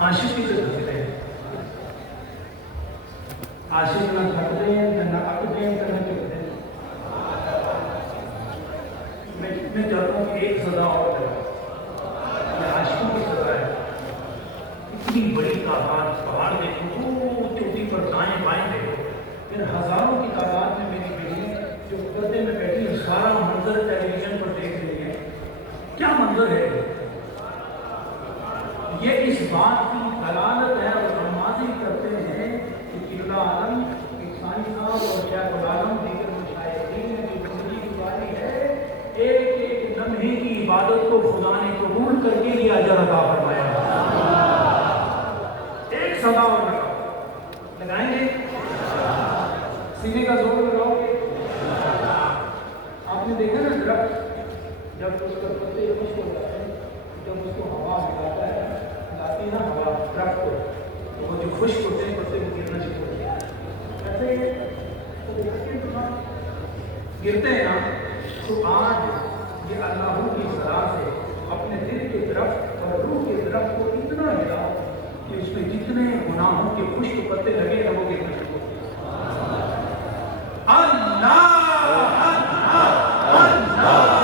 عاشقی سے تھکتے ہیں، عاشق نہ تھکتے ہیں نہ اکتے ہیں نہ چکتے ہیں۔ میں چاہتا ہوں کہ ایک صدا اور ہے، یہ عاشقوں کی صدا ہے۔ اتنی بڑی تعداد، پہاڑ دیکھو تو چوٹی پر دائیں بائیں دیکھو، پھر ہزاروں کی تعداد میں میری بیٹی جو پردے میں بیٹھی ہے، سارا منظر ٹیلی ویژن پر دیکھ رہی ہے۔ کیا منظر ہے یہ؟ اس بات کی دلالت ہے اور نمازی کرتے ہیں کہ قبلہ عالم ثانی صاحب اور شیخ العالم دیگر مشائخین کی زندگی گزاری ہے، ایک ایک لمحے کی عبادت کو خدا نے قبول کر کے یہ اجر عطا فرمایا۔ ایک صدا اور لگائیں گے، سینے کا زور لگاؤ گے۔ آپ نے دیکھا نا درخت جب اس کا پتے خشک ہو جاتے ہیں، جب اس کو ہوا ملاتا ہے، لاتی ہے نا ہوا درخت کو، تو وہ جو خشک ہوتے ہیں پتے وہ گرنا شروع ہوتے ہیں۔ ایسے گرتے ہیں نا، تو آج یہ اللہ کی صلاح سے اپنے دل کے درخت اور روح کے درخت کو اتنا ہلا کہ اس میں جتنے گناہوں کے خشک پتے لگے ہیں وہ گرنا شروع ہوتے ہیں۔ اللہ اللہ